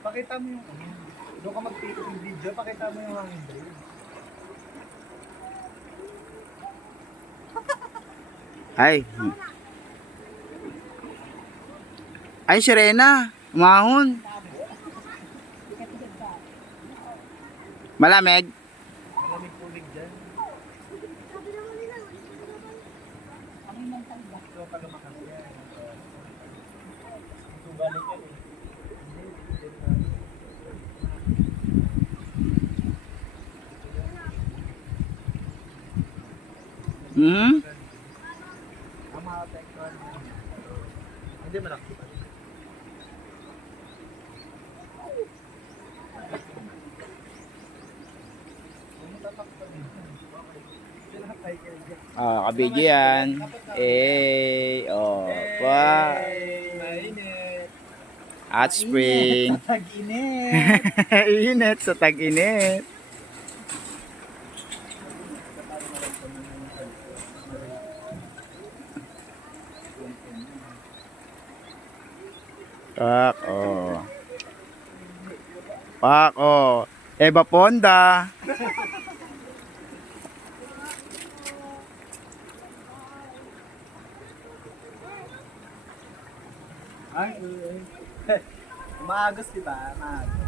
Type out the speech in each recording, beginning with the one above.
Pakita mo yung ano. Doon ka mag-take ng video, pakita mo yung hangin breed. Ay. Ay, sirena. Umahon. Malamig. Malamig pulig dyan. Ito pala makas yan. Ito balik yan eh. Hmm? Ang mga tekton. Hindi malaki pa. Kabidyo yan. Pa. Mainit. Hot spring. Tag-init. Init sa tag-init. Pak, oh. Eva Ponda. Ay, maagos diba? Maagos.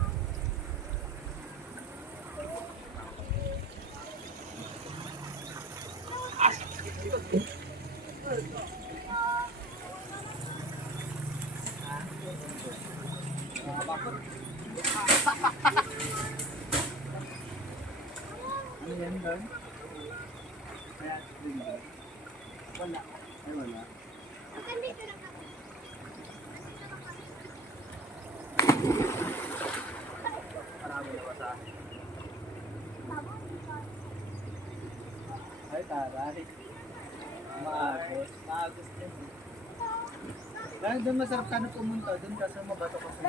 Ano yan doon? Kaya spring doon? Wala. Ay wala. Marami na ba sa akin? Ay taray. Maagos. Maagos din. Dahil doon masarap ka na pumunta. Doon kasi mabato kasi.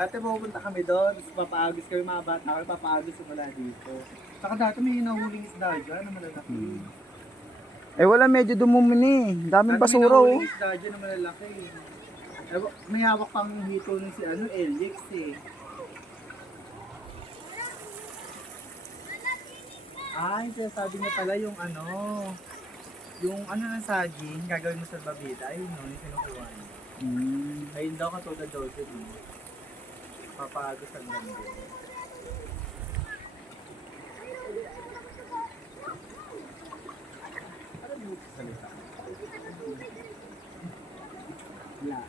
Dati pupunta kami doon, papaagos kami mga bata kami, papaagos mula dito. Saka dati may hinahuling isda dyan na malalaki. Eh wala, medyo dumumuni. Daming basura, oh. May hinahuling isda dyan na malalaki. May hawak pang hito ng si Elix eh. Ay, sabi niya pala yung yung ng saging, gagawin mo sa babida, ayun no, yung kinukuha niya. Ayun daw katulad daw dyan. Papagos ang ganda. Ano yung salita? Wala.